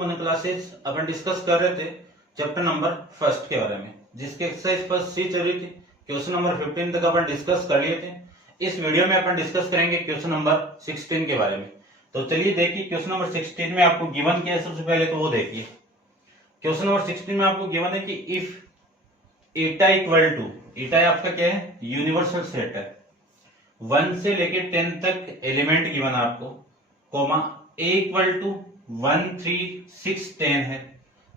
Morning classes अपन discuss कर रहे थे चैप्टर नंबर फर्स्ट के बारे में, जिसके एक्सरसाइज फर्स्ट सी चल रही थी। क्वेश्चन नंबर 15 तक अपन डिस्कस कर लिए थे। इस वीडियो में अपन डिस्कस करेंगे क्वेश्चन नंबर 16 के बारे में। तो चलिए देखिए, क्वेश्चन नंबर 16 में आपको गिवन क्या है। सबसे पहले तो वो देखिए, क्वेश्चन नंबर 16 में आपको गिवन है कि इफ ईटा इक्वल टू, ईटा आपका क्या है, यूनिवर्सल सेट है। 1 से लेके 10 तक एलिमेंट गिवन आपको, कोमा ए इक्वल टू 1 3 6 10 है,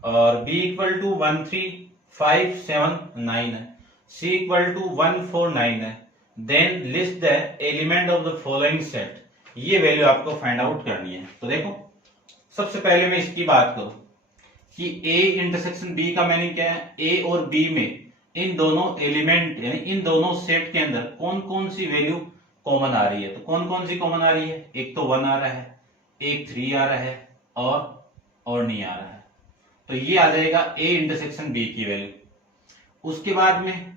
और बी इक्वल टू 1 3 5 7 9 है, सी इक्वल टू 1 4 9 है। Then list the element of the following set. ये वैल्यू आपको फाइंड आउट करनी है। तो देखो, सबसे पहले मैं इसकी बात करूं कि ए इंटरसेक्शन बी का मीनिंग क्या है। ए और बी में इन दोनों एलिमेंट यानी इन दोनों सेट के अंदर कौन कौन सी वैल्यू कॉमन आ रही है। तो कौन कौन सी कॉमन आ रही है, एक तो 1 आ रहा है, एक 3 आ रहा है, और नहीं आ रहा है। तो ये आ जाएगा ए इंटरसेक्शन बी की वैल्यू। उसके बाद में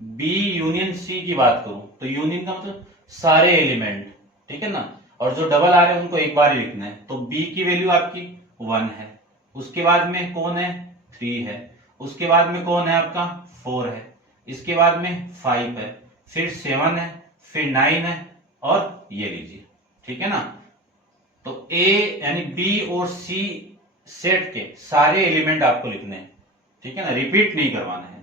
बी यूनियन सी की बात करूं तो यूनियन का मतलब सारे एलिमेंट, ठीक है ना, और जो डबल आ रहे हैं उनको एक बार ही लिखना है। तो बी की वैल्यू आपकी 1 है। उसके बाद में कौन है, 3 है। उसके बाद में कौन है आपका, 4 है। इसके बाद में 5 है, फिर 7 है, फिर 9 है, और ये लीजिए, ठीक है ना। तो ए यानी बी और सी सेट के सारे एलिमेंट आपको लिखने हैं, ठीक है ना, रिपीट नहीं करवाना है।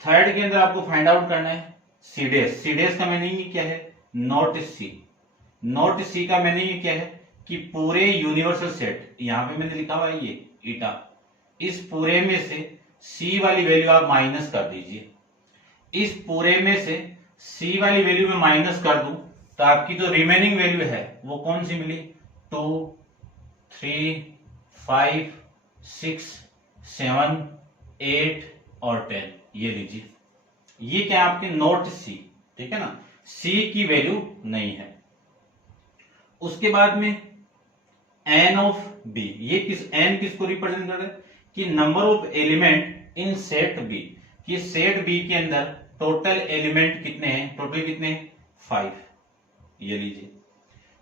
थर्ड के अंदर आपको फाइंड आउट करना है सीडेस। सीडेस का मीनिंग क्या है, नॉट सी। नॉट सी का मीनिंग क्या है कि पूरे यूनिवर्सल सेट, यहां पे मैंने लिखा हुआ है ये ईटा, इस पूरे में से सी वाली वैल्यू आप माइनस कर दीजिए। इस पूरे में से सी वाली वैल्यू में माइनस कर दूं तो आपकी जो रिमेनिंग वैल्यू है वो कौन सी मिली, 2 3 5 6 7 8 और 10। ये लीजिए, ये क्या है आपके नोट सी, ठीक है ना, सी की वैल्यू नहीं है। उसके बाद में एन ऑफ बी, ये एन किसको रिप्रेजेंट कर रहा है कि number of element in set B, कि सेट बी के अंदर टोटल एलिमेंट कितने हैं, टोटल कितने, 5। ये लीजिए।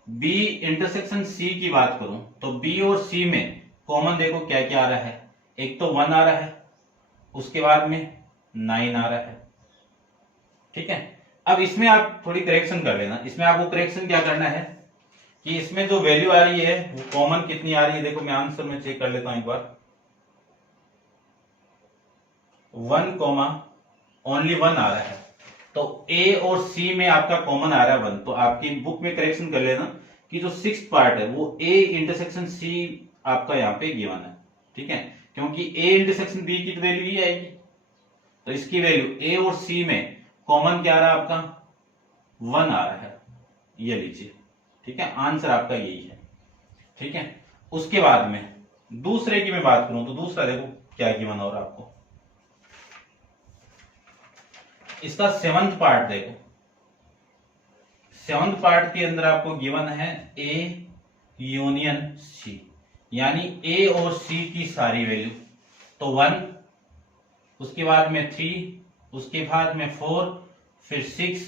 बी इंटरसेक्शन सी की बात करूं तो बी और सी में कॉमन देखो क्या क्या आ रहा है, एक तो 1 आ रहा है, उसके बाद में 9 आ रहा है, ठीक है। अब इसमें आप थोड़ी करेक्शन कर लेना। इसमें आपको करेक्शन क्या करना है कि इसमें जो वैल्यू आ रही है वो कॉमन कितनी आ रही है। देखो मैं आंसर में चेक कर लेता हूं एक बार। 1 ओनली 1 आ रहा है, तो ए और सी में आपका कॉमन आ रहा है 1। तो आपकी बुक में करेक्शन कर लेना कि जो 6th पार्ट है वो ए इंटरसेक्शन सी आपका यहाँ पे गिवन है, ठीक है, क्योंकि ए इंटरसेक्शन बी की तो वैल्यू ही आएगी। तो इसकी वैल्यू ए और सी में कॉमन क्या आ रहा है आपका, 1 आ रहा है। ये लीजिए, ठीक है, आंसर आपका यही है, ठीक है। उसके बाद में दूसरे की मैं बात करूं तो दूसरा देखो क्या गिवन हो रहा है आपको। इसका 7th पार्ट देखो। 7th पार्ट के अंदर आपको गिवन है ए यूनियन सी, यानी ए और सी की सारी वैल्यू। तो 1, उसके बाद में 3, उसके बाद में 4, फिर 6,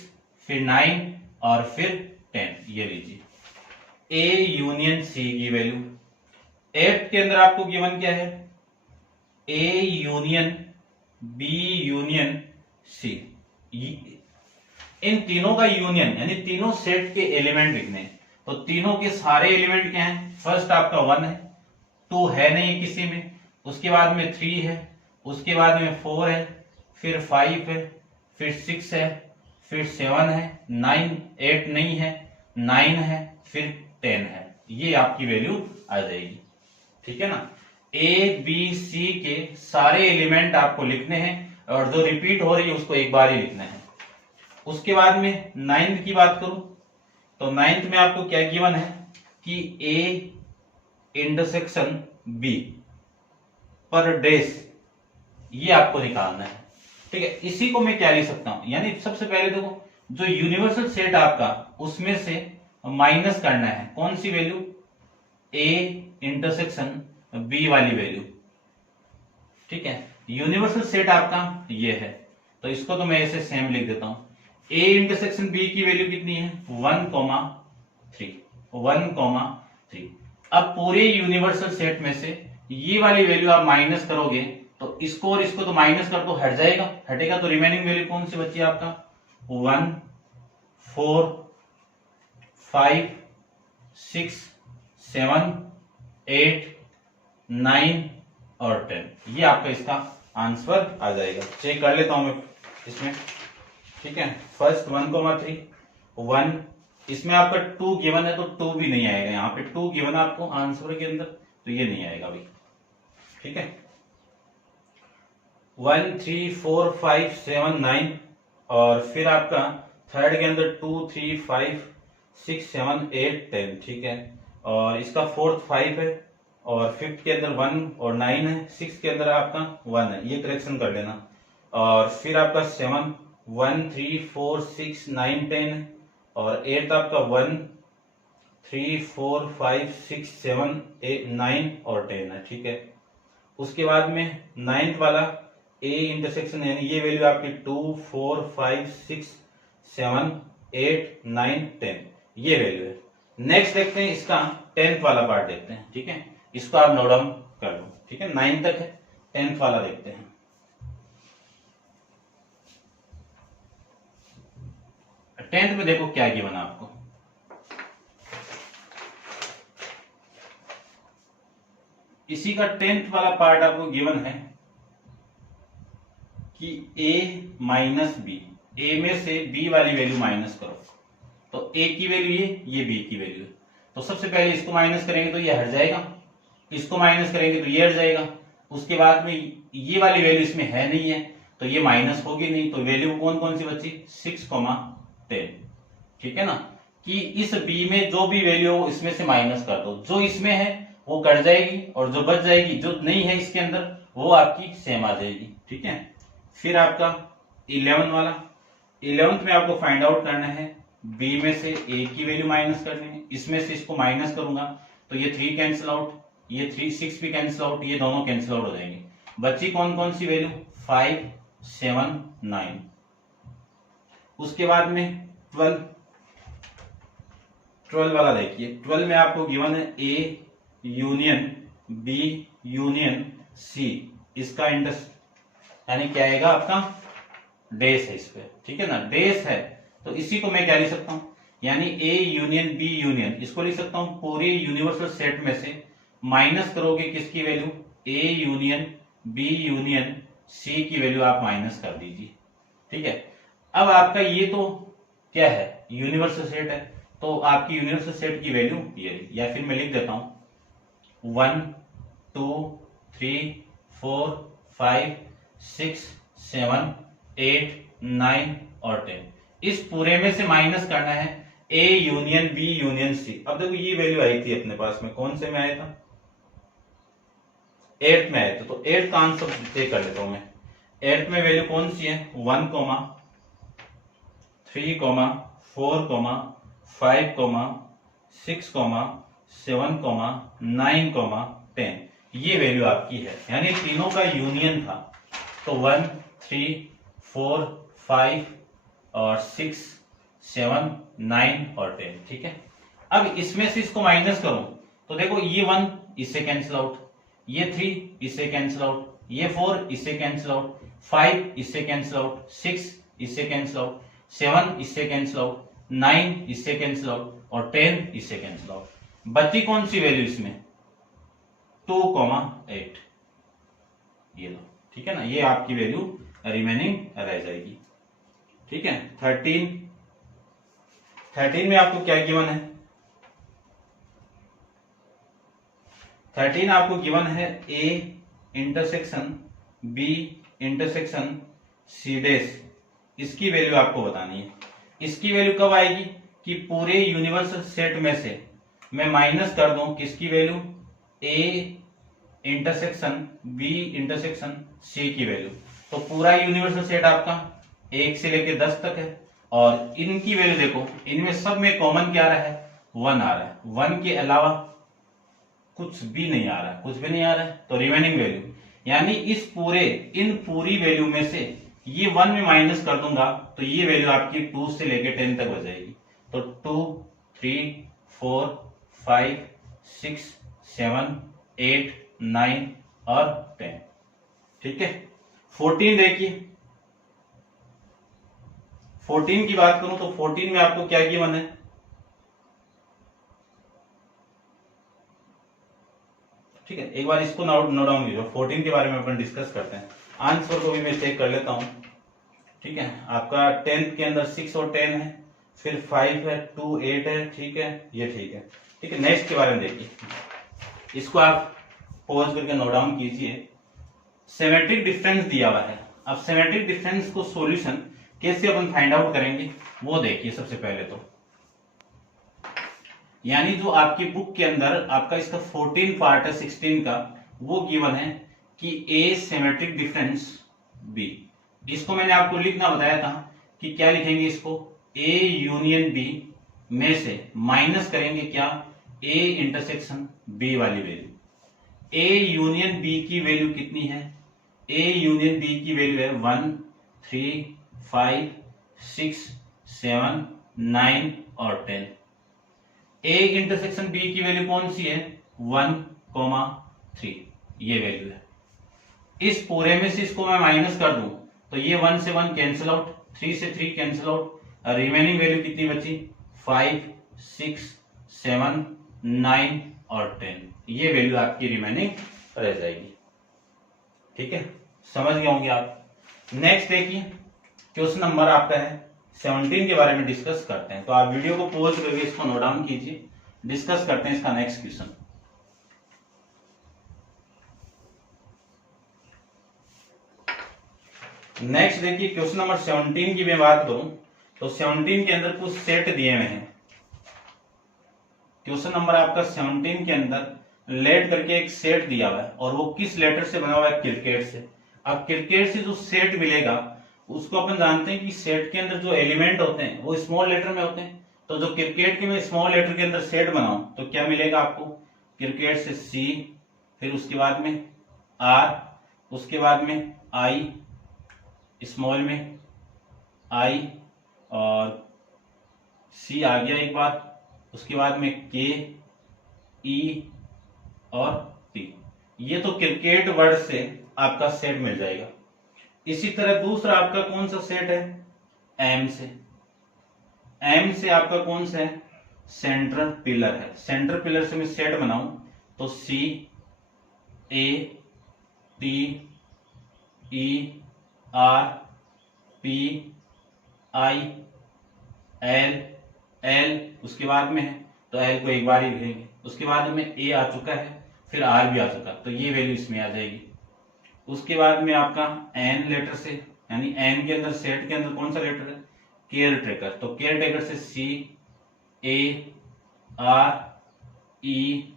फिर 9 और फिर 10। ये लीजिए, ए यूनियन सी की वैल्यू। 8th के अंदर आपको गिवन क्या है, A union B union C. इन तीनों का यूनियन यानी तीनों सेट के एलिमेंट लिखने हैं। तो तीनों के सारे एलिमेंट क्या हैं, फर्स्ट आपका 1 है, 2 है नहीं किसी में, उसके बाद में 3 है, उसके बाद में 4 है, फिर 5 है, फिर 6 है, फिर 7 है, 9 8 नहीं है, 9 है, फिर 10 है। ये आपकी वैल्यू आ जाएगी, ठीक है ना। ए बी सी के सारे एलिमेंट आपको लिखने हैं और जो रिपीट हो रही है उसको एक बार ही लिखना है। उसके बाद में 9th की बात करूं तो 9th में आपको क्या गिवन है कि ए इंटरसेक्शन बी पर डेस, ये आपको निकालना है, ठीक है। इसी को मैं क्या लिख सकता हूं, यानी सबसे पहले देखो जो यूनिवर्सल सेट आपका उसमें से माइनस करना है कौन सी वैल्यू, ए इंटरसेक्शन बी वाली वैल्यू, ठीक है। यूनिवर्सल सेट आपका ये है, तो इसको तो मैं ऐसे सेम लिख देता हूं। ए इंटरसेक्शन बी की वैल्यू कितनी है, 1, 3 1, 3। अब पूरे यूनिवर्सल सेट में से ये वाली वैल्यू आप माइनस करोगे तो इसको और इसको तो माइनस कर दो, हट जाएगा, हटेगा तो रिमेनिंग वैल्यू कौन सी बची आपका 1 4 5 6 7 8 9 और 10। ये आपका इसका आंसर आ जाएगा। चेक कर लेता हूं मैं इसमें, ठीक है। फर्स्ट 1,3 1, इसमें आपका 2 गिवन है तो 2 भी नहीं आएगा, यहाँ पे 2 गिवन है आपको आंसर के अंदर तो ये नहीं आएगा भाई, ठीक है। 1 3 4 5 7 9 और फिर आपका थर्ड के अंदर 2 3 5 6 7 8 10, ठीक है। और इसका फोर्थ 5 है और फिफ्थ के अंदर 1 और 9 है, सिक्स के अंदर आपका 1 है, ये करेक्शन कर लेना। और फिर आपका 7 1 3 4 6 9 10 है और एट आपका 1 3 4 5 6 7 8 9 और 10 है, ठीक है। उसके बाद में नाइन्थ वाला ए इंटरसेक्शन यानी ये वैल्यू आपकी 2 4 5 6 7 8 9 10 ये वैल्यू है। नेक्स्ट देखते हैं इसका 10th वाला पार्ट देखते हैं, ठीक है। इसको आप नोट डाउन कर लो, ठीक है। 9 तक है, 10th वाला देखते हैं। टेंथ में देखो क्या गिवन आपको, इसी का 10th वाला पार्ट आपको गिवन है कि a माइनस बी, ए में से b वाली वैल्यू माइनस करो तो a की वैल्यू ये b की वैल्यू है। तो सबसे पहले इसको माइनस करेंगे तो ये हट जाएगा, इसको माइनस करेंगे तो ये हट जाएगा। उसके बाद में ये वाली वैल्यू इसमें है नहीं है तो ये माइनस होगी नहीं, तो वैल्यू कौन कौन सी बची 6,10, ठीक है ना। कि इस b में जो भी वैल्यू हो इसमें से माइनस कर दो, जो इसमें है वो कट जाएगी और जो बच जाएगी जो नहीं है इसके अंदर वो आपकी सेम आ जाएगी, ठीक है। फिर आपका 11 वाला, 11th में आपको फाइंड आउट करना है b में से a की वैल्यू माइनस करनी है, इसमें से इसको माइनस करूंगा तो ये 3 कैंसिल आउट, ये 3 6 भी कैंसिल आउट, ये दोनों कैंसिल आउट हो जाएंगे। बची कौन कौन सी वैल्यू 5 7 9। उसके बाद में 12 वाला देखिए, 12 में आपको गिवन है a union b union c, इसका इंटरसेक्शन यानी क्या आएगा आपका डेस है इस पे, ठीक है ना। डेस है तो इसी को मैं क्या लिख सकता हूं यानी a यूनियन b यूनियन, इसको लिख सकता हूं पूरे यूनिवर्सल सेट में से माइनस करोगे किसकी value a union b union c की वैल्यू आप माइनस कर दीजिए, ठीक है। अब आपका ये तो क्या है यूनिवर्सल सेट है तो आपकी यूनिवर्सल सेट की वैल्यू ये, या फिर मैं लिख देता हूं 1 2 3 4 5 6 7 8 9 और 10, इस पूरे में से माइनस करना है a union b union c। अब देखो ये वैल्यू आई थी अपने पास में, कौन से में आया था 8th में आया था, तो 8th का आंसर चेक कर लेता हूं मैं। 8th में वैल्यू कौन सी है 1 3 4 5 6 7 9 10 ये वैल्यू आपकी है, यानी तीनों का यूनियन था। तो 1 3 4 5 और 6 7 9 और 10, ठीक है। अब इसमें से इसको माइनस करो तो देखो ये 1 इससे कैंसिल आउट, ये 3 इससे कैंसिल आउट, ये 4 इससे कैंसिल आउट, 5 इससे कैंसिल आउट, 6 इससे कैंसिल आउट, 7 इससे कैंसिल आउट, 9 इससे कैंसिल आउट और 10 इससे कैंसिल आउट। बची कौन सी वैल्यू इसमें 2,8, ये लो, ठीक है ना। ये आपकी वैल्यू रिमेनिंग रह जाएगी, ठीक है। 13 में आपको क्या गिवन है 13 आपको गिवन है a intersection b intersection c dash, इसकी वैल्यू आपको बतानी है। इसकी वैल्यू कब आएगी कि पूरे यूनिवर्सल सेट में से मैं माइनस कर दूं किसकी value a intersection b intersection c की वैल्यू। तो पूरा यूनिवर्सल सेट आपका 1 से लेके 10 तक है और इनकी वैल्यू देखो, इनमें सब में कॉमन क्या आ रहा है 1 आ रहा है, 1 के अलावा कुछ भी नहीं आ रहा है, कुछ भी नहीं आ रहा है। तो रिमेनिंग वैल्यू यानी इन पूरी वैल्यू में से ये 1 में माइनस कर दूंगा तो ये वैल्यू आपकी 2 से लेके 10 तक हो जाएगी। तो 2 3 4 5 6 7, 8, 9 और 10। ठीक है, 14 देखिए, 14 की बात करूं तो 14 में आपको क्या गिवन है, ठीक है, एक बार इसको नोट डाउन कीजिए। 14 के बारे में अपन डिस्कस करते हैं। आंसर को भी मैं चेक कर लेता हूं। ठीक है, आपका 10th के अंदर 6 और 10 है, फिर 5 है, 2, 8 है। ठीक है, ये ठीक है। ठीक है, नेक्स्ट के बारे में देखिए, इसको आप पॉज करके नोट डाउन कीजिए। सिमेट्रिक डिफरेंस दिया हुआ है। अब सिमेट्रिक डिफरेंस को सॉल्यूशन कैसे अपन फाइंड आउट करेंगे वो देखिए। सबसे पहले तो यानी जो आपकी बुक के अंदर आपका इसका 14 पार्ट है 16 का, वो गिवन है कि ए सिमेट्रिक डिफरेंस बी। इसको मैंने आपको लिखना बताया था कि क्या लिखेंगे, इसको ए यूनियन बी में से माइनस करेंगे क्या, ए इंटरसेक्शन बी वाली वैल्यू। ए यूनियन बी की वैल्यू कितनी है, ए यूनियन बी की वैल्यू है 1, 3, 5, 6, 7, 9 और 10। ए इंटरसेक्शन बी की वैल्यू कौन सी है, 1, 3, ये वैल्यू है। इस पूरे में से इसको मैं माइनस कर दूं तो ये 1 से 1 कैंसिल आउट, 3 से 3 कैंसिल आउट, रिमेनिंग वैल्यू कितनी बची, 5, 6, 7, 9 और 10। ये वैल्यू आपकी रिमेनिंग रह जाएगी। ठीक है, समझ गए होंगे आप। नेक्स्ट देखिए, क्वेश्चन नंबर आपका है 17 के बारे में डिस्कस करते हैं। तो आप वीडियो को पॉज करके इसको नोट डाउन कीजिए, डिस्कस करते हैं इसका नेक्स्ट क्वेश्चन। नेक्स्ट देखिए, क्वेश्चन नंबर 17 की मैं बात करूं तो 17 के अंदर कुछ सेट दिए हुए हैं। क्वेश्चन नंबर आपका 17 के अंदर लेट करके एक सेट दिया हुआ है, और वो किस लेटर से बना हुआ है, क्रिकेट से। अब क्रिकेट से जो सेट मिलेगा उसको अपन जानते हैं कि सेट के अंदर जो एलिमेंट होते हैं वो स्मॉल लेटर में होते हैं। तो जो क्रिकेट के मैं स्मॉल लेटर के अंदर सेट बनाऊं तो क्या मिलेगा आपको, क्रिकेट से सी, फिर उसके बाद में आर, उसके बाद में आई स्मॉल में आई, और सी आ गया एक बार, उसके बाद में के, ई और पी। ये तो क्रिकेट वर्ड से आपका सेट मिल जाएगा। इसी तरह दूसरा आपका कौन सा सेट है, एम से। एम से आपका कौन सा है, सेंट्रल पिलर है। सेंट्रल पिलर से मैं सेट बनाऊं तो C, A, T, E, R, P, I, L, L उसके बाद में है तो एल को एक बार ही लिखेंगे। उसके बाद में ए आ चुका है, फिर आर भी आ चुका, तो ये वैल्यू इसमें आ जाएगी। उसके बाद में आपका एन लेटर से, यानी एन के अंदर सेट के अंदर कौन सा लेटर है, केयर टेकर। तो केयर टेकर से सी, ए, आर, ई,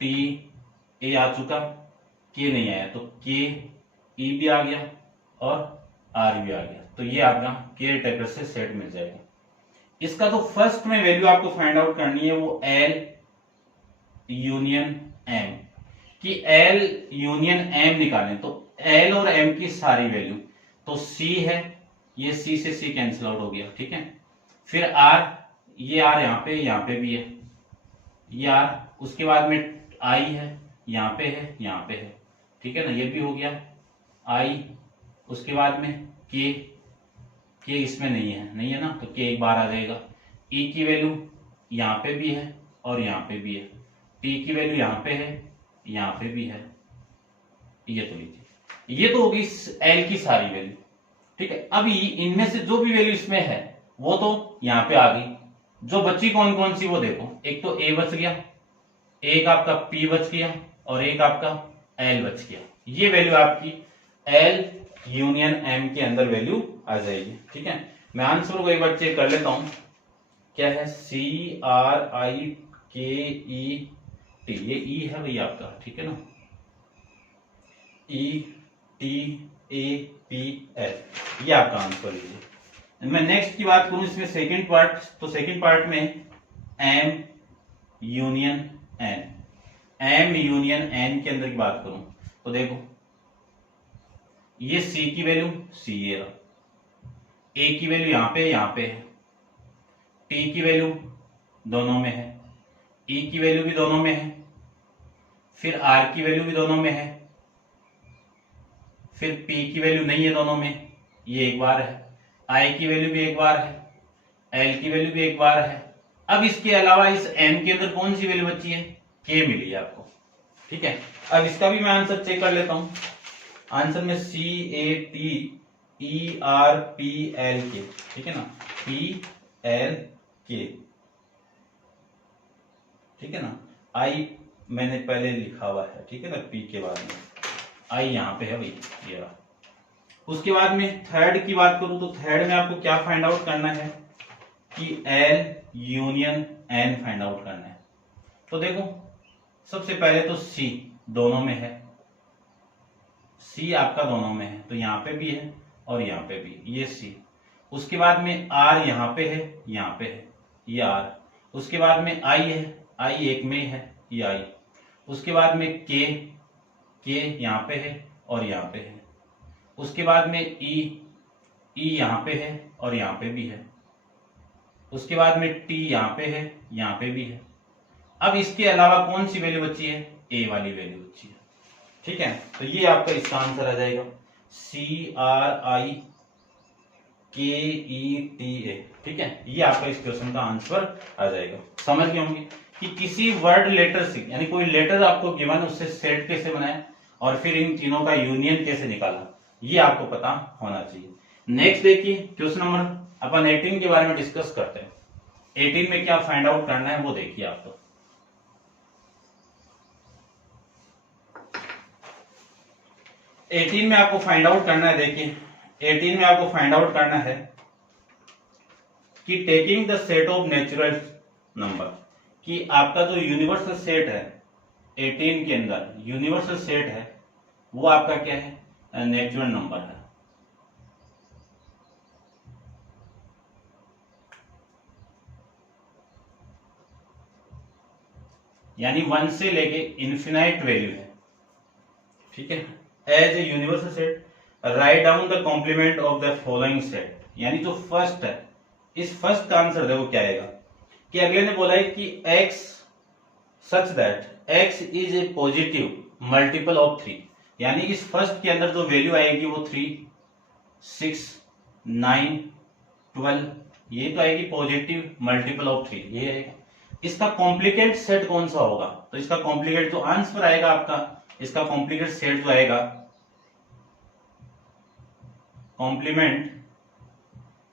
टी, ए आ चुका, के नहीं आया तो के, ई भी आ गया और आर भी आ गया। तो ये आपका केयर टेकर से सेट मिल जाएगा। इसका तो फर्स्ट में वैल्यू आपको फाइंड आउट करनी है वो एल यूनियन एम, कि एल यूनियन एम निकालें तो एल और एम की सारी वैल्यू। तो सी है, ये सी से सी कैंसिल आउट हो गया, ठीक है। फिर आर, ये आर यहाँ पे भी है, ये आर। उसके बाद में आई है, यहाँ पे है, यहाँ पे है, ठीक है ना, ये भी हो गया आई। उसके बाद में के इसमें नहीं है ना, तो के एक बार आ जाएगा। ई की वैल्यू यहाँ पे भी है और यहाँ पे भी है, टी की वैल्यू यहाँ पे है, यहाँ पे भी है, ये तो लीजिए, ये तो होगी एल की सारी वैल्यू, ठीक है। अभी इनमें से जो भी वैल्यू इसमें है वो तो यहाँ पे आ गई, जो बची कौन कौन सी वो देखो। एक तो ए बच गया, एक आपका पी बच गया और एक आपका एल बच गया। ये वैल्यू आपकी एल यूनियन एम के अंदर वैल्यू आ जाएगी, ठीक है। मैं आंसर को एक बार चेक कर लेता हूं, क्या है, सी आर आई के ई टी, ये ई है भैया आपका, ठीक है ना, E T A P L, ये आपका आंसर लीजिए। मैं नेक्स्ट की बात करूं इसमें सेकंड पार्ट, तो सेकंड पार्ट में M union N, M union N के अंदर की बात करूं तो देखो, ये सी की वैल्यू सी, ये रहा, ए की वैल्यू यहाँ पे है, टी की वैल्यू दोनों में है, ई की वैल्यू भी दोनों में है, फिर आर की वैल्यू भी दोनों में है, फिर पी की वैल्यू नहीं है दोनों में, ये एक बार है, आई की वैल्यू भी एक बार है, एल की वैल्यू भी एक बार है। अब इसके अलावा इस एम के अंदर कौन सी वैल्यू बची है, के मिली है आपको, ठीक है। अब इसका भी मैं आंसर चेक कर लेता हूं। आंसर में C A T E R P L के, ठीक है ना, पी एल के, ठीक है ना। आई मैंने पहले लिखा हुआ है, ठीक है ना, पी के बाद में आई यहां पे है भाई, ये रहा। उसके बाद में थर्ड की बात करूं तो थर्ड में आपको क्या फाइंड आउट करना है कि L union N find out करना है। तो देखो सबसे पहले तो सी दोनों में है, सी आपका दोनों में है, तो यहां पे भी है और यहां पे भी, ये सी। उसके बाद में आर यहां पे है, यहां पे है, ये आर। उसके बाद में आई है, आई एक में है, ये आई। उसके बाद में के यहां पे है और यहां पे है। उसके बाद में ई यहां पे है और यहां पे भी है। उसके बाद में टी यहां पे है, यहां पे भी है। अब इसके अलावा कौन सी वैल्यू बची है, ए वाली वैल्यू बची है, ठीक है। तो ये आपका इसका आंसर आ जाएगा सी आर आई के ई टी ए, ठीक है। ये आपका इस क्वेश्चन का आंसर आ जाएगा। समझ गए होंगे कि किसी वर्ड लेटर से, यानी कोई लेटर आपको गिवन, उससे सेट कैसे बनाए और फिर इन तीनों का यूनियन कैसे निकाला, ये आपको पता होना चाहिए। नेक्स्ट देखिए क्वेश्चन नंबर अपन 18 के बारे में डिस्कस करते हैं। 18 में क्या फाइंड आउट करना है वो देखिए आप। तो 18 में आपको फाइंड आउट करना है, देखिए 18 में आपको फाइंड आउट करना है कि taking the set of natural number, कि आपका जो यूनिवर्सल सेट है 18 के अंदर, यूनिवर्सल सेट है वो आपका क्या है, नेचुरल नंबर है। यानी 1 से लेके इन्फिनाइट वैल्यू है, ठीक है। As a universal set write down the complement of the following set, यानी जो फर्स्ट है, इस फर्स्ट का आंसर देखो क्या आएगा कि अगले ने बोला है कि x such that x is A positive multiple of 3, यानी इस फर्स्ट के अंदर जो वैल्यू आएगी वो 3, 6, 9, 12, ये तो आएगी पॉजिटिव मल्टीपल ऑफ 3, ये आएगा। इसका कॉम्प्लीकेट सेट कौन सा होगा, तो इसका कॉम्प्लीकेट जो आंसर आएगा आपका, इसका कॉम्प्लीकेट सेट जो आएगा, कॉम्प्लीमेंट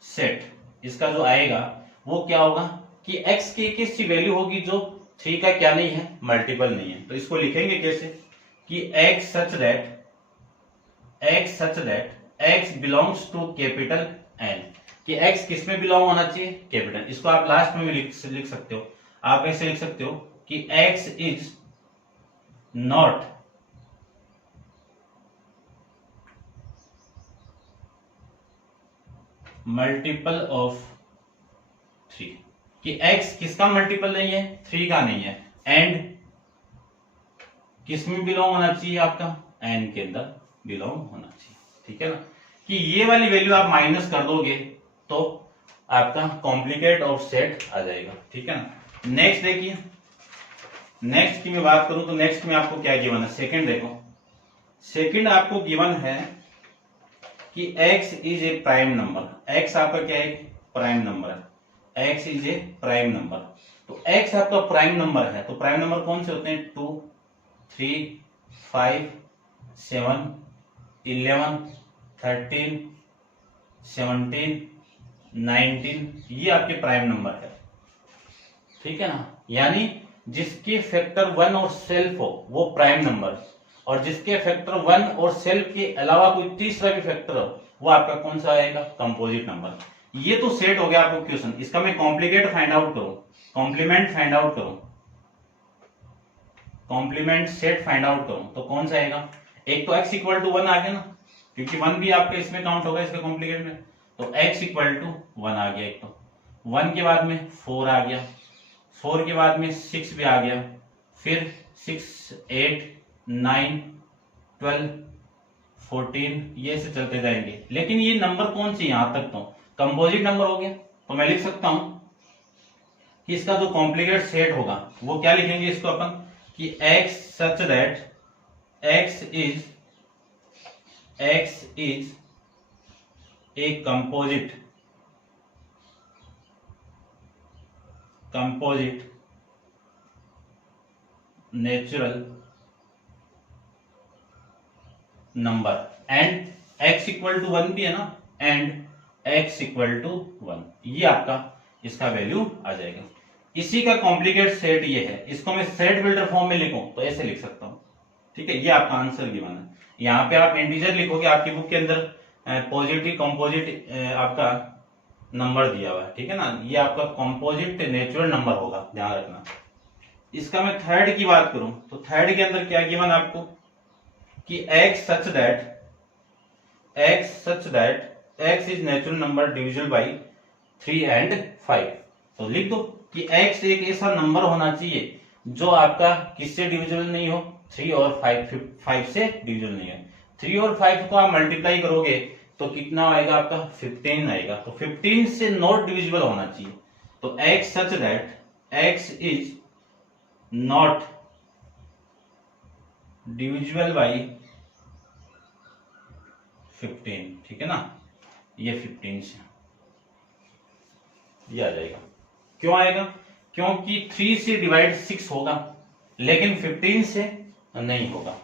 सेट इसका जो आएगा वो क्या होगा कि x की किस वैल्यू होगी जो 3 का क्या नहीं है, मल्टीपल नहीं है। तो इसको लिखेंगे कैसे कि x such that x belongs to capital N, कि x किस में बिलोंग होना चाहिए, कैपिटल। इसको आप लास्ट में भी लिख सकते हो, आप ऐसे लिख सकते हो कि x is not multiple of 3, कि x किसका मल्टीपल नहीं है, 3 का नहीं है, एंड किस में बिलोंग होना चाहिए आपका, n के अंदर बिलोंग होना चाहिए, ठीक है ना। कि ये वाली वैल्यू आप माइनस कर दोगे तो आपका कॉम्प्लीकेट ऑफ सेट आ जाएगा, ठीक है ना। नेक्स्ट देखिए, नेक्स्ट की मैं बात करूं तो नेक्स्ट में आपको क्या गिवन है, सेकंड देखो। सेकंड आपको गिवन है कि x is A prime number, x आपका क्या है, प्राइम नंबर है, x is A prime number. तो x आपका प्राइम नंबर है, तो प्राइम नंबर कौन से होते हैं, 2, 3, 5, 7, 11, 13, 17, 19, ये आपके प्राइम नंबर है, ठीक है ना। यानी जिसके फैक्टर 1 और सेल्फ हो वो प्राइम नंबर, और जिसके फैक्टर 1 और सेल्फ के अलावा कोई तीसरा भी फैक्टर हो वो आपका कौन सा आएगा, कंपोजिट नंबर। ये तो सेट हो गया आपको क्वेश्चन। इसका मैं कॉम्प्लीकेट फाइंड आउट करूं, कॉम्प्लीमेंट फाइंड आउट करूं, कॉम्प्लीमेंट सेट फाइंड आउट करूं तो कौन सा आएगा, एक तो x इक्वल टू 1 आ गया ना, क्योंकि 1 भी आपके इसमें काउंट होगा इसके कॉम्प्लीकेट में, तो x इक्वल टू 1 आ गया। एक तो 1 के बाद में 4 आ गया, 4 के बाद में 6 भी आ गया, फिर 6, 8, 9, 12, 14, ये से चलते जाएंगे। लेकिन ये नंबर कौन सी, यहां तक तो कंपोजिट नंबर हो गया। तो मैं लिख सकता हूं कि इसका जो कॉम्प्लीकेट सेट होगा वो क्या लिखेंगे इसको अपन, कि x such that x is a composite natural number and x equal to 1 भी है ना, एंड x इक्वल टू 1, ये आपका इसका वैल्यू आ जाएगा। इसी का कॉम्प्लिकेट सेट ये है, इसको मैं सेट बिल्डर फॉर्म में लिखूं तो ऐसे लिख सकता हूं, ठीक है। ये आपका आंसर गिवन है। यहाँ पे आप इंटीजर लिखोगे, आपकी बुक के अंदर पॉजिटिव कंपोजिट आपका नंबर दिया हुआ है, ठीक है ना, ये आपका कंपोजिट नेचुरल नंबर होगा, ध्यान रखना। इसका मैं थर्ड की बात करूं तो थर्ड के अंदर क्या गिवन आपको कि x such that x is natural number divisible by 3 and 5। तो लिख दो कि x एक ऐसा नंबर होना चाहिए जो आपका किससे डिविजिबल नहीं हो, 3 और 5 से डिविजिबल नहीं है। 3 और 5 को आप मल्टीप्लाई करोगे तो कितना आएगा आपका 15 आएगा, तो 15 से नॉट डिविजिबल होना चाहिए। तो x such that x is not divisible by 15, ठीक है ना, ये 15 से ये आ जाएगा। क्यों आएगा? क्योंकि 3 से डिवाइड 6 होगा लेकिन 15 से नहीं होगा।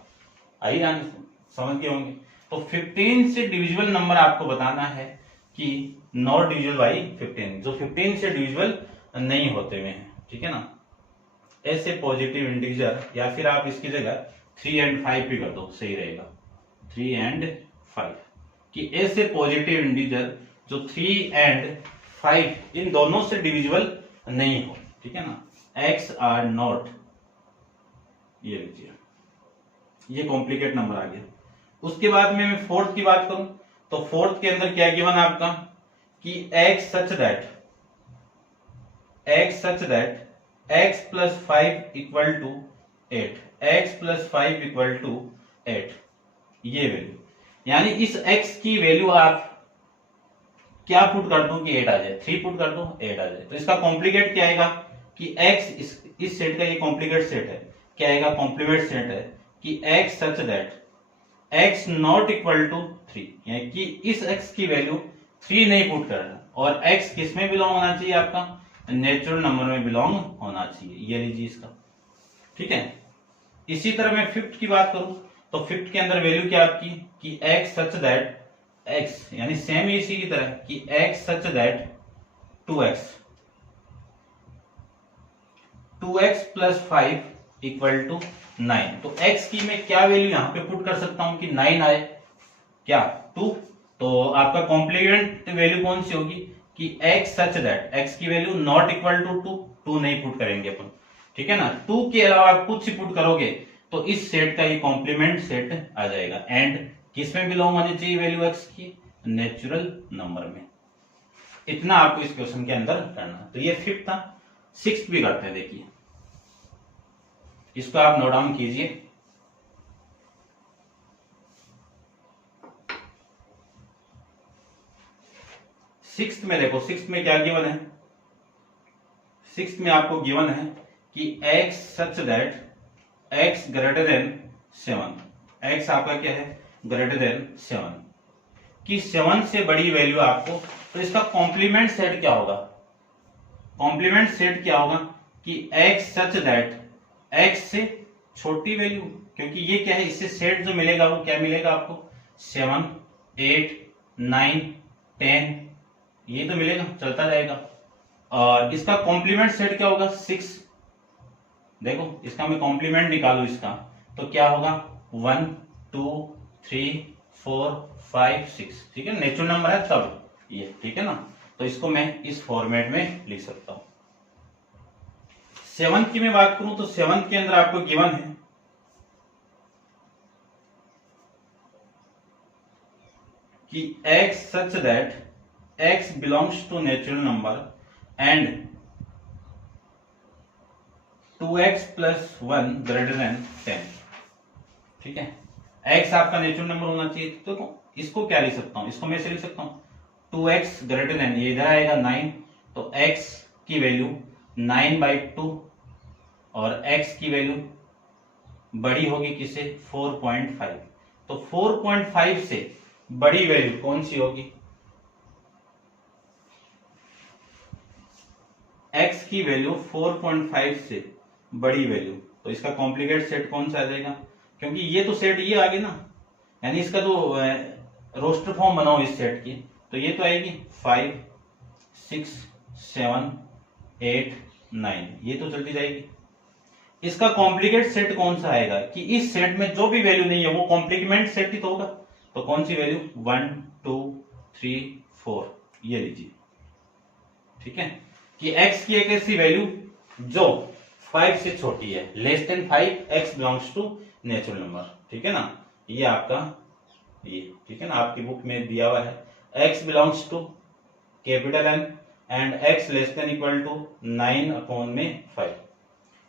आइए समझ गए होंगे। तो 15 से डिविजिबल नंबर आपको बताना है कि नॉट डिविजिबल बाई 15, जो 15 से डिविजिबल नहीं होते हुए हैं, ठीक है ना। ऐसे पॉजिटिव इंटीजर, या फिर आप इसकी जगह 3 एंड 5 भी कर दो, सही रहेगा, 3 एंड 5, कि ऐसे पॉजिटिव इंटीजर जो 3 एंड 5 इन दोनों से डिविजिबल नहीं हो, ठीक है ना, x आर नॉट, ये लीजिए, ये कॉम्प्लिकेट नंबर आ गया। उसके बाद में मैं फोर्थ की बात करूं तो फोर्थ के अंदर क्या गिवन आपका कि x such that x plus 5 equal to 8, x plus 5 equal to 8, ये वैल्यू, यानी इस x की वैल्यू आप क्या पुट कर दो कि 8 आ जाए, 3 पुट कर दो 8 आ जाए। तो इसका कॉम्प्लिकेट क्या आएगा कि x इस सेट का ये कॉम्प्लिकेट सेट है, क्या आएगा, कॉम्प्लीमेंट सेट है कि x such that x not equal to 3, यानी कि इस x की वैल्यू 3 नहीं पुट करना, और x किस में बिलोंग होना चाहिए, आपका नेचुरल नंबर में बिलोंग होना चाहिए, ये लीजिए इसका, ठीक है। इसी तरह मैं फिफ्थ की बात करूं तो फिफ्थ के अंदर वैल्यू क्या आपकी कि x सच दैट x, यानी सेम इसी की तरह कि x such that 2x plus 5 equal to 9। तो x की मैं क्या वैल्यू यहां पे पुट कर सकता हूं कि 9 आए, क्या 2, तो आपका कॉम्प्लीमेंट वैल्यू कौन सी होगी कि x सच दैट x की वैल्यू नॉट इक्वल टू 2 नहीं पुट करेंगे अपन, ठीक है ना। 2 के अलावा आप कुछ ही पुट करोगे तो इस सेट का ये कॉम्प्लीमेंट सेट आ जाएगा, एंड किस में बिलोंग होनी चाहिए वैल्यू x की, नेचुरल नंबर में। इतना आपको इस क्वेश्चन के अंदर करना। तो ये फिफ्थ था। सिक्स्थ भी करते हैं, देखिए इसको आप नोट डाउन कीजिए। सिक्स्थ में देखो, सिक्स्थ में क्या गिवन है, सिक्स्थ में आपको गिवन है कि x such that x greater than 7, x आपका क्या है ग्रेटर देन 7, कि 7 से बड़ी वैल्यू आपको, तो इसका कॉम्प्लीमेंट सेट क्या होगा, कॉम्प्लीमेंट सेट क्या होगा कि x सच दैट x से छोटी वैल्यू, क्योंकि ये क्या है, इससे सेट जो मिलेगा वो क्या मिलेगा आपको 7, 8, 9, 10, ये तो मिलेगा, चलता जाएगा। और इसका कॉम्प्लीमेंट सेट क्या होगा 6, देखो इसका मैं कॉम्प्लीमेंट निकालू इसका तो क्या होगा 1, 2, 3, 4, 5, 6, ठीक है, नेचुरल नंबर है तब ये, ठीक है ना। तो इसको मैं इस फॉर्मेट में लिख सकता हूं। सेवंथ की मैं बात करूं तो सेवंथ के अंदर आपको गिवन है कि x such that x belongs to natural number and 2x plus 1 greater than 10, ठीक है। x आपका नेचुरल नंबर होना चाहिए, तो इसको क्या लिख सकता हूं, इसको मैं ऐसे लिख सकता हूं 2x ग्रेटर देन, ये इधर आएगा 9, तो x की वैल्यू 9/2 और x की वैल्यू बड़ी होगी किसे 4.5। तो 4.5 से बड़ी वैल्यू कौन सी होगी? x की वैल्यू 4.5 से बड़ी वैल्यू, तो इसका कॉम्प्लिकेट सेट कौन सा आ जाएगा? क्योंकि ये तो सेट ये आ गई ना, यानी इसका जो रोस्टर फॉर्म बनाओ इस सेट की, तो ये तो आएगी 5 6 7 8 9, ये तो चलती जाएगी। इसका कॉम्प्लिकेट सेट कौन सा आएगा कि इस सेट में जो भी वैल्यू नहीं है वो कॉम्प्लीमेंट सेट ही तो होगा। तो कौन सी वैल्यू? 1 2 3 4, ये लीजिए। ठीक है, कि x की एक ऐसी वैल्यू जो 5 से छोटी है, less than 5, x belongs to natural number. ठीक है ना, ये आपका ये, ठीक है ना, आपकी बुक में दिया हुआ है x belongs to capital N and x less than equal to 9/5।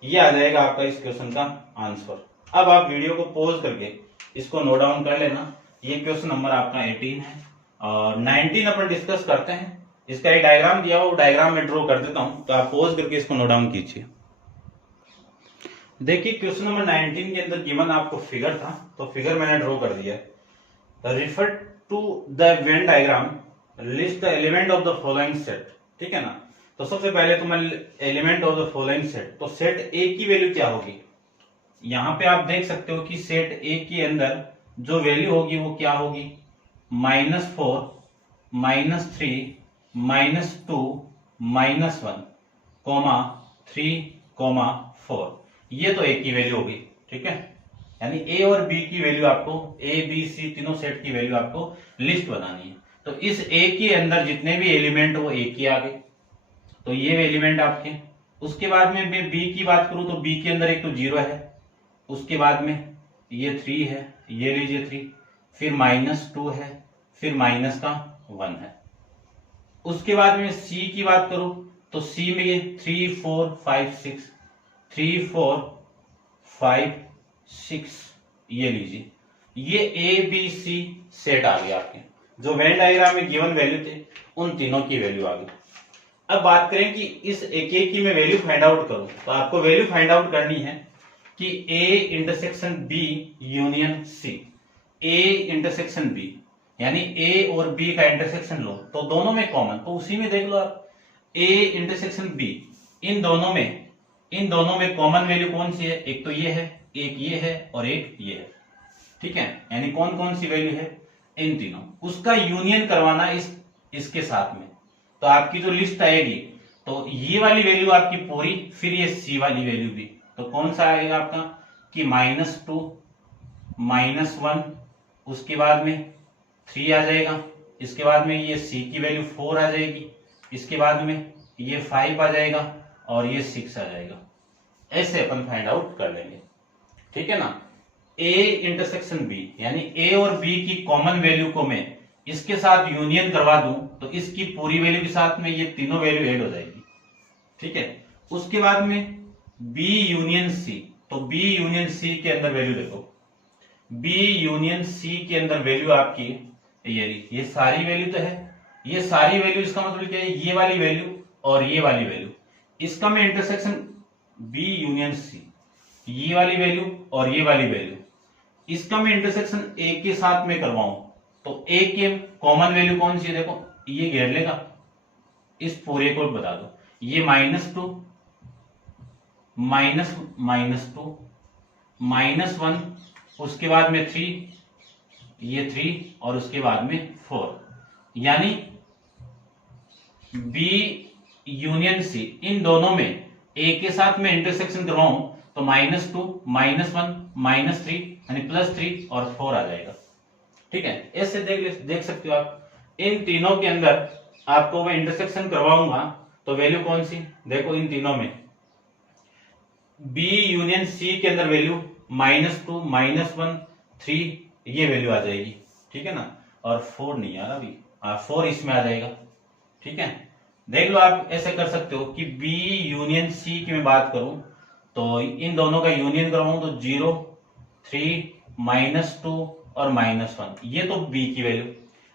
ये आ जाएगा आपका इस क्वेश्चन का आंसर। अब आप वीडियो को पॉज करके इसको नोट डाउन कर लेना। ये क्वेश्चन नंबर आपका 18 है और 19 अपन डिस्कस करते हैं। इसका एक डायग्राम दिया हुआ, वो डायग्राम में ड्रॉ कर देता हूं, तो आप पॉज करके इसको नोट डाउन कीजिए। देखिए क्वेश्चन नंबर 19 के अंदर गिवन आपको फिगर था, तो फिगर मैंने ड्रॉ कर दिया है। Refer to the Venn diagram, list the element of the following set. ठीक है ना, तो सबसे पहले तो मैं element of the following set, तो सेट ए की वैल्यू क्या होगी? यहां पे आप देख सकते हो कि सेट ए के अंदर जो वैल्यू होगी वो क्या होगी? -4 -3 -2 -1 3 4, ये तो ए की वैल्यू होगी। ठीक है, यानी ए और बी की वैल्यू आपको, ए बी सी तीनों सेट की वैल्यू आपको लिस्ट बनानी है। तो इस ए के अंदर जितने भी एलिमेंट वो ए के आ गए, तो ये एलिमेंट आपके। उसके बाद में मैं बी की बात करूं तो बी के अंदर एक तो 0 है, उसके बाद में ये 3 है, ये लीजिए 3, फिर -2 है, फिर -1 है। उसके बाद में सी की बात करूं तो सी में ये 3 4 5 6, 3 4 5 6, ये लीजिए। ये ए बी सी सेट आ गया आपके, जो वेन डायग्राम में गिवन वैल्यू थे उन तीनों की वैल्यू आ गई। अब बात करें कि इस एक की मैं वैल्यू फाइंड आउट करूं, तो आपको वैल्यू फाइंड आउट करनी है कि A intersection B union C, A intersection B, यानी A और B का इंटरसेक्शन लो तो दोनों में कॉमन, तो उसी में देख लो आप A इंटरसेक्शन B, इन दोनों में कॉमन वैल्यू कौन सी है? एक तो ये है, एक ये है और एक ये है। ठीक है, यानी कौन कौन सी वैल्यू है? इन तीनों, उसका यूनियन करवाना इसके साथ में, तो आपकी जो लिस्ट आएगी तो ये वाली वैल्यू आपकी पूरी, फिर ये सी वाली वैल्यू भी, तो कौन सा आएगा आपका कि -2 -1, उसके बाद में 3 आ जाएगा, इसके बाद में ये सी की वैल्यू 4 आ जाएगी, इसके बाद में ये 5 आ जाएगा और ये 6 आ जाएगा। ऐसे अपन फाइंड आउट कर लेंगे। ठीक है ना, ए इंटरसेक्शन बी, यानी ए और बी की कॉमन वैल्यू को मैं इसके साथ यूनियन करवा दूं तो इसकी पूरी वैल्यू के साथ में ये तीनों वैल्यू ऐड हो जाएगी। ठीक है, उसके बाद में B यूनियन C, तो B यूनियन C के अंदर वैल्यू देखो, B यूनियन C के अंदर वैल्यू आपकी ये सारी वैल्यू तो है, ये सारी वैल्यू, इसका मतलब क्या है? ये वाली वैल्यू और ये वाली वैल्यू, इसका मैं इंटरसेक्शन B यूनियन C, ये वाली वैल्यू और ये वाली वैल्यू, इसका मैं इंटरसेक्शन A के साथ में करवाऊं तो A के कॉमन वैल्यू कौन सी है? देखो ये घेर लेगा, इस पूरे को बता दो, ये -2 -2 -1, उसके बाद में 3, ये 3 और उसके बाद में 4, यानी B यूनियन C, इन दोनों में A के साथ में इंटरसेक्शन करवाऊं तो -2 -1 -3 यानी +3 और 4 आ जाएगा। ठीक है, ऐसे देख सकते हो आप, इन तीनों के अंदर आपको मैं इंटरसेक्शन करवाऊंगा तो वैल्यू कौन सी? देखो इन तीनों में B यूनियन C के अंदर वैल्यू -2 -1 3, ये वैल्यू आ जाएगी। ठीक है ना, और 4 नहीं आ रहा अभी, 4 इसमें आ जाएगा। ठीक है, देख लो आप ऐसे कर सकते हो कि B यूनियन C की मैं बात करूं तो इन दोनों का यूनियन करवाऊं तो 0 3 -2 और -1, ये तो B की वैल्यू।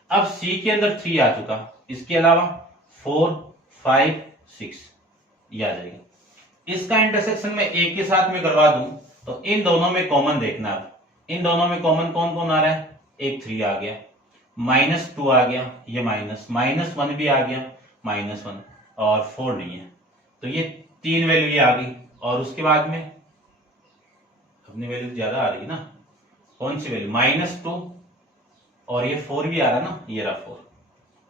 अब C के अंदर 3 आ चुका, इसके अलावा 4 5 6, ये आ जाएगा। इसका इंटरसेक्शन में A के साथ में करवा दूं तो इन दोनों में कॉमन देखना है। इन दोनों में कॉमन कौन कौन आ रहा है, एक 3 आ गया, -2 आ गया, ये -1 भी आ गया, -1 और 4 नहीं है, तो ये 3 वैल्यू ये आ गई। और उसके बाद में अपनी वैल्यू ज्यादा आ रही है ना, कौन सी वैल्यू, -2 और ये 4 भी आ रहा ना, ये रहा 4,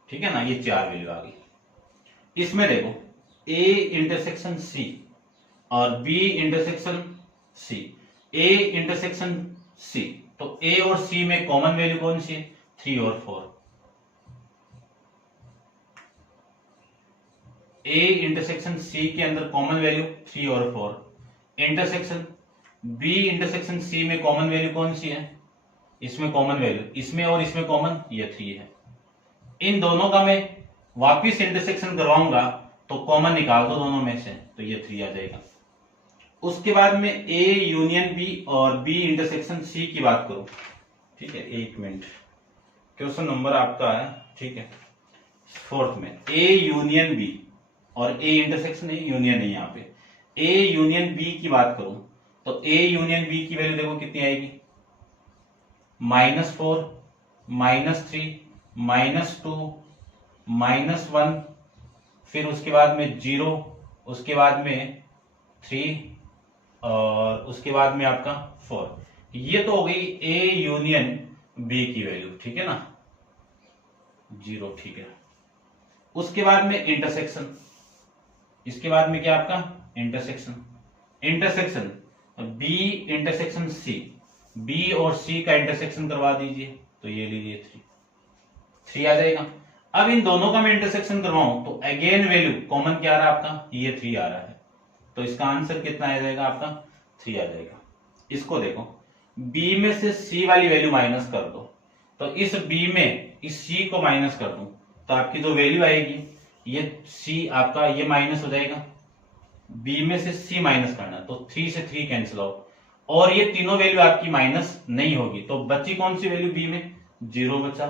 ठीक है ना, ये 4 वैल्यू आ गई। इसमें देखो A इंटरसेक्शन C और B intersection C, A intersection C, तो A और C में कॉमन वैल्यू कौन सी है, 3 और 4। A इंटरसेक्शन C के अंदर कॉमन वैल्यू 3 और 4, इंटरसेक्शन B इंटरसेक्शन C में कॉमन वैल्यू कौन सी है, इसमें कॉमन वैल्यू, इसमें और इसमें कॉमन ये 3 है। इन दोनों का मैं वापिस इंटरसेक्शन करवाऊंगा तो कॉमन निकाल दो दोनों में से, तो ये 3 आ जाएगा। उसके बाद में A यूनियन B और B इंटरसेक्शन C की बात करूं, ठीक है, एक मिनट, क्वेश्चन नंबर आपका है, ठीक है, 4th में A यूनियन B और A इंटरसेक्शन यूनियन है, यहाँ पे A यूनियन B की बात करूं तो A यूनियन B की वैल्यू देखो कितनी आएगी, -4, -3, -2, -1, फिर उसके बाद में 0, उसके बाद में 3 और उसके बाद में आपका 4। ये तो हो गई A यूनियन B की वैल्यू, ठीक है ना, 0, ठीक है। उसके बाद में इंटरसेक्शन, इसके बाद में क्या आपका intersection, intersection B intersection C, B और C का इंटरसेक्शन करवा दीजिए, तो ये लीजिए 3 आ जाएगा। अब इन दोनों का मैं इंटरसेक्शन करवाऊं तो अगेन वैल्यू कॉमन क्या आ रहा है आपका, ये 3 आ रहा है, तो इसका आंसर कितना आ जाएगा आपका, 3 आ जाएगा। इसको देखो, B में से C वाली वैल्यू माइनस कर दो, तो इस B में इस C को माइनस कर दूं तो आपकी जो वैल्यू आएगी, ये C आपका ये माइनस हो जाएगा, B में से C माइनस करना, तो 3 से 3 कैंसिल आउट, और ये तीनों वैल्यू आपकी माइनस नहीं होगी, तो बची कौन सी वैल्यू B में, 0 बचा,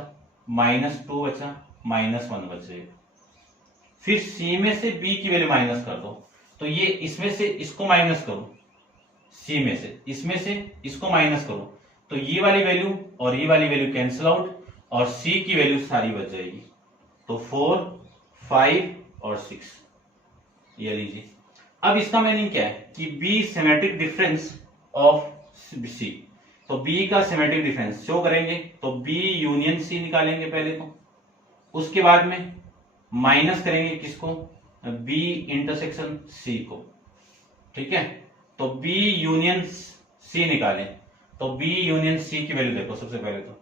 -2 बचा, -1 बचेगा। फिर C में से B की वैल्यू माइनस कर दो, तो ये इसमें से इसको माइनस करो, C में से इसमें से इसको माइनस करो, तो ये वाली वैल्यू और ये वाली वैल्यू कैंसिल आउट और C की वैल्यू सारी बच जाएगी, तो 4, 5 और 6, ये लीजिए। अब इसका मीनिंग क्या है कि B symmetric difference of C, तो B का सिमेट्रिक डिफरेंस शो करेंगे तो B यूनियन C निकालेंगे पहले तो, उसके बाद में माइनस करेंगे किसको, B इंटरसेक्शन C को, ठीक है, तो B यूनियन C निकालें, तो B यूनियन C की वैल्यू देखो सबसे पहले, तो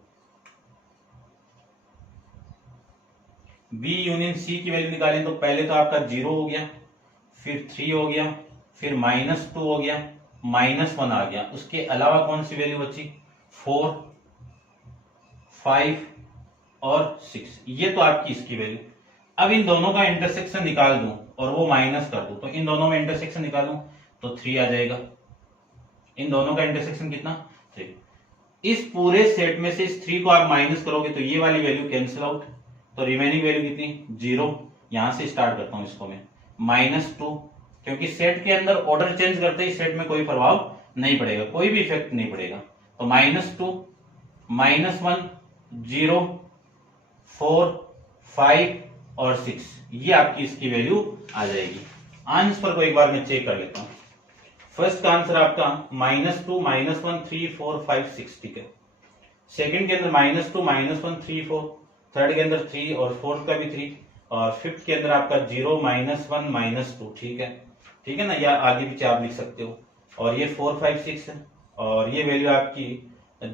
B यूनियन C की वैल्यू निकालें तो पहले तो आपका 0 हो गया, फिर 3 हो गया, फिर -2 हो गया, -1 आ गया, उसके अलावा कौन सी वैल्यू बची, 4, 5 और 6, ये तो आपकी इसकी वैल्यू। अब इन दोनों का इंटरसेक्शन निकाल दूं और वो माइनस कर दूं, तो इन दोनों में इंटरसेक्शन निकालूं तो 3 आ जाएगा। इन दोनों का इंटरसेक्शन कितना, 3। इस पूरे सेट में से इस 3 को आप माइनस करोगे तो ये वाली वैल्यू कैंसिल आउट, तो रिमेनिंग वैल्यू कितनी, 0। यहां से स्टार्ट करता हूं इसको मैं, -2, क्योंकि सेट के अंदर ऑर्डर चेंज करते ही सेट में कोई प्रभाव नहीं पड़ेगा, कोई भी इफेक्ट नहीं पड़ेगा, तो -2, -1, 0, 4, 5 और 6, ये आपकी इसकी वैल्यू आ जाएगी। आंसर को एक बार मैं चेक कर लेता हूं। फर्स्ट का आंसर आपका -2, -1, 3, 4, 5, 6, ठीक है। सेकंड के अंदर -2, -1, 3, 4, थर्ड के अंदर 3 और फोर्थ का भी 3, और फिफ्थ के अंदर आपका 0, -1, -2, ठीक है ना, या आगे पीछे आप लिख सकते हो, और ये 4, 5, 6 है, और ये वैल्यू आपकी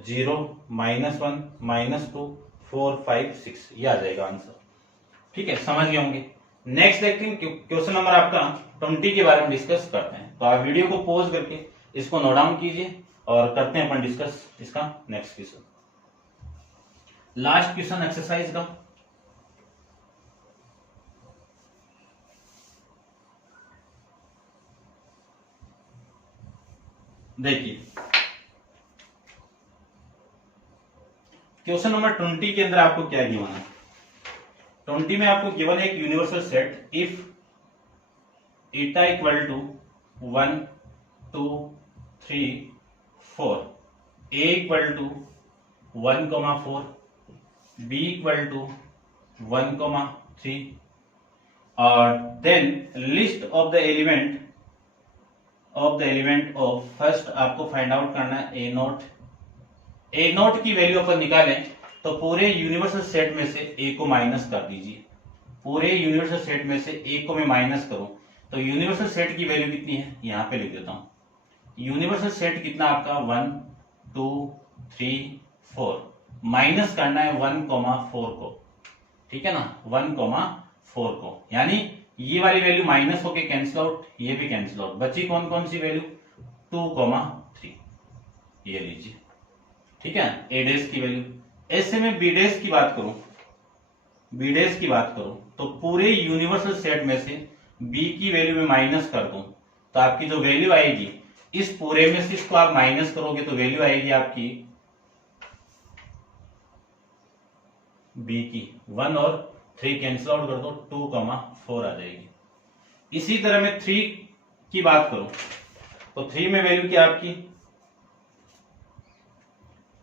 0, -1, -2, 4, 5, 6, ये आ जाएगा आंसर, ठीक है, समझ गए होंगे। नेक्स्ट देखते हैं क्वेश्चन नंबर आपका 20 के बारे में डिस्कस करते हैं, तो आप वीडियो को पॉज करके इसको नोट डाउन कीजिए और करते हैं अपन डिस्कस इसका next question, last question exercise का। देखिए क्वेश्चन नंबर 20 के अंदर आपको क्या गिवन है, 20 में आपको गिवन है एक universal set, if eta equal to 1, 2, 3 4, a equal to 1,4, b equal to 1,3 और then list of the element of first आपको फाइंड आउट करना है ए नोट की वैल्यू अपन निकालें तो पूरे यूनिवर्सल सेट में से ए को माइनस कर दीजिए। पूरे यूनिवर्सल सेट में से ए को मैं माइनस करूं तो यूनिवर्सल सेट की वैल्यू कितनी है, यहां पे लिख देता हूं। यूनिवर्सल सेट कितना आपका 1 2 3 4, माइनस करना है 1,4 को, ठीक है ना, 1,4 को, यानी ये वाली वैल्यू माइनस होके कैंसिल आउट, ये भी कैंसिल आउट, बची कौन कौन सी वैल्यू 2,3, ये लीजिए, ठीक है, ए डैश की वैल्यू। ऐसे में बी डैश की बात करूं तो पूरे यूनिवर्सल सेट में से बी की वैल्यू में माइनस कर दूं तो आपकी जो वैल्यू आएगी इस पूरे में से इसको आप माइनस करोगे तो वैल्यू आएगी आपकी बी की 1 और 3 कैंसिल आउट कर दो 2,4 आ जाएगी। इसी तरह मैं 3 की बात करूं तो 3 में वैल्यू क्या आपकी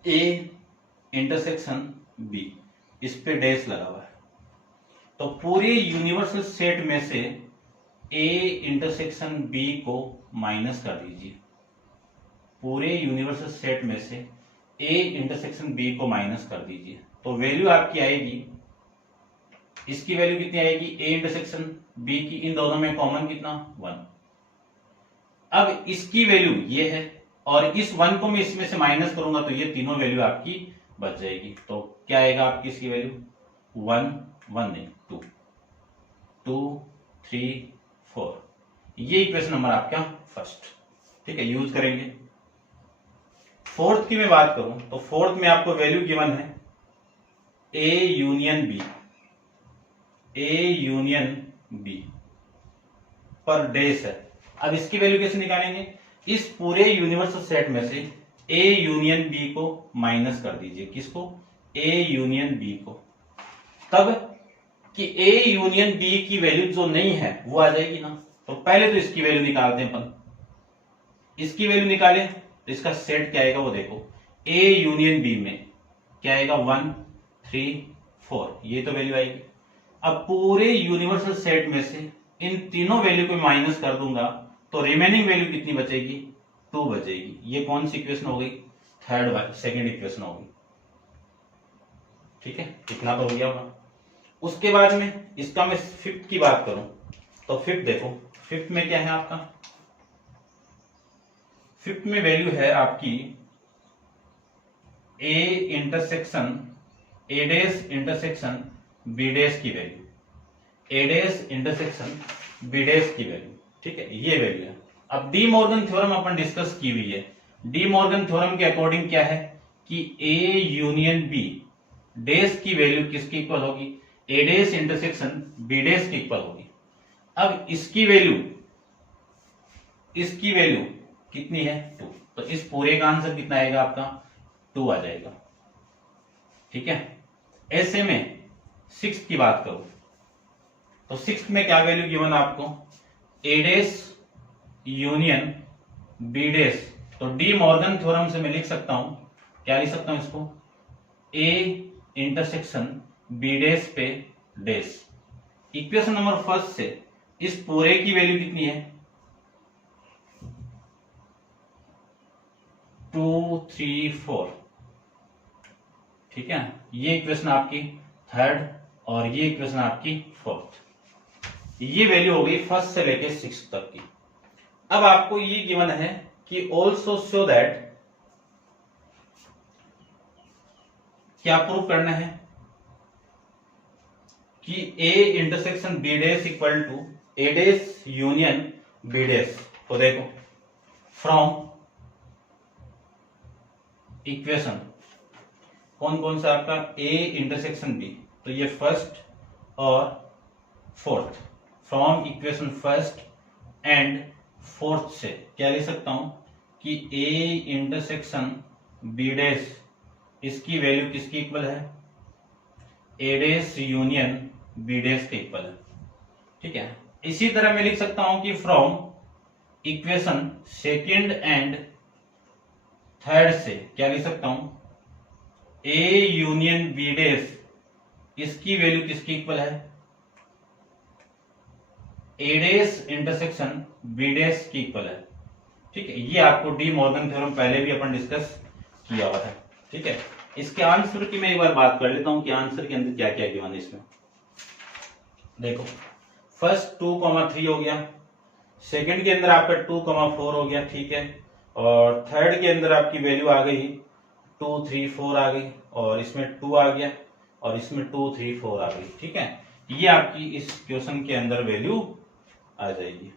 ए इंटरसेक्शन बी, इस पे डैश लगा हुआ है तो पूरे यूनिवर्सल सेट में से ए इंटरसेक्शन बी को माइनस कर दीजिए। पूरे यूनिवर्सल सेट में से ए इंटरसेक्शन बी को माइनस कर दीजिए तो वैल्यू आपकी आएगी, इसकी वैल्यू कितनी आएगी ए इंटरसेक्शन बी की, इन दोनों में कॉमन कितना 1। अब इसकी वैल्यू ये है और इस 1 को मैं इसमें से माइनस करूंगा तो ये तीनों वैल्यू आपकी बच जाएगी। तो क्या आएगा आपकी इसकी वैल्यू 1 1 नहीं 2 2 3 4, ये इक्वेशन नंबर आपका फर्स्ट, ठीक है, यूज करेंगे। फोर्थ की मैं बात करूं तो फोर्थ में आपको वैल्यू गिवन है ए यूनियन बी पर डैश है। अब इसकी वैल्यू कैसे निकालेंगे, इस पूरे यूनिवर्सल सेट में से ए यूनियन बी को माइनस कर दीजिए, किसको ए यूनियन बी को, तब कि ए यूनियन बी की वैल्यू जो नहीं है वो आ जाएगी ना। तो पहले तो इसकी वैल्यू निकालते हैं अपन, इसकी वैल्यू निकालें तो इसका सेट क्या आएगा वो देखो, ए यूनियन बी में क्या आएगा 1 3 4, ये तो वैल्यू आएगी। अब पूरे यूनिवर्सल सेट में से इन तीनों वैल्यू को माइनस कर दूंगा तो रिमेनिंग वैल्यू कितनी बचेगी 2 बचेगी। ये कौन सी इक्वेशन हो गई, सेकंड इक्वेशन होगी, ठीक है, इतना तो हो गया होगा। उसके बाद में इसका मैं फिफ्थ की बात करूं तो फिफ्थ देखो, फिफ्थ में क्या है आपका, फिफ्थ में वैल्यू है आपकी ए डैश इंटरसेक्शन बी डैश की वैल्यू, ए डैश इंटरसेक्शन बी डैश की वैल्यू, ठीक है, ये वैल्यू है। अब डी मॉर्गन थ्योरम अपन डिस्कस की हुई है। डी मॉर्गन थ्योरम के अकॉर्डिंग क्या है कि ए यूनियन बी डैश की वैल्यू किसकी इक्वल होगी, ए डैश इंटरसेक्शन बी डैश की इक्वल होगी। अब इसकी वैल्यू कितनी है 2, तो इस पूरे का आंसर कितना आएगा आपका 2 आ जाएगा, ठीक है। ऐसे में सिक्स्थ की बात करूं तो सिक्स्थ में क्या वैल्यू गिवन आपको, ए डैश यूनियन बी डैश, तो डी मॉर्गन थ्योरम से मैं लिख सकता हूं, क्या लिख सकता हूं इसको, ए इंटरसेक्शन बी डैश पे डैश। इक्वेशन नंबर फर्स्ट से इस पूरे की वैल्यू कितनी है 2 3 4, ठीक है, ये इक्वेशन आपकी थर्ड और ये इक्वेशन आपकी फोर्थ। ये वैल्यू हो गई फर्स्ट से लेके सिक्स्थ तक की। अब आपको ये गिवन है कि ऑल्सो शो दैट, क्या प्रूव करना है कि A intersection B dash equal to A dash union B dash. तो देखो फ्रॉम इक्वेशन कौन कौन सा आपका ए इंटरसेक्शन बी, तो ये फर्स्ट और fourth, from equation first and fourth से क्या लिख सकता हूं कि ए इंटरसेक्शन बी डैश इसकी वैल्यू किसकी इक्वल है, ए डैश यूनियन बी डैश के इक्वल है, ठीक है। इसी तरह मैं लिख सकता हूं कि from equation second and third से क्या लिख सकता हूं, ए यूनियन बी डैश, इसकी वैल्यू किसकी इक्वल है, ए डैश इंटरसेक्शन बी डैश की इक्वल है। ठीक है, ये आपको डी मॉर्गन थ्योरम पहले भी अपन डिस्कस किया हुआ है। ठीक है, इसके आंसर की मैं एक बार बात कर लेता हूं कि आंसर के अंदर क्या क्या गिवन है इसमें। देखो, फर्स्ट 2,3 हो गया, सेकंड के अंदर आपका 2,4 हो गया। ठीक है, और थर्ड के अंदर आपकी वैल्यू आ गई 2, 3, 4 आ गई, और इसमें 2 आ गया, और इसमें 2, 3, 4 आ गई। ठीक है, ये आपकी इस क्वेश्चन के अंदर वैल्यू आ जाएगी।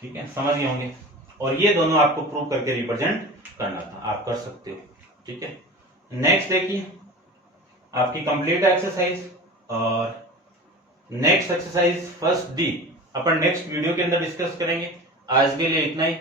ठीक है, समझ गए होंगे। और ये दोनों आपको प्रूव करके रिप्रेजेंट करना था, आप कर सकते हो। ठीक है, नेक्स्ट देखिए आपकी कंप्लीट एक्सरसाइज, और नेक्स्ट एक्सरसाइज फर्स्ट डी अपन नेक्स्ट वीडियो के अंदर डिस्कस करेंगे। आज के लिए इतना ही।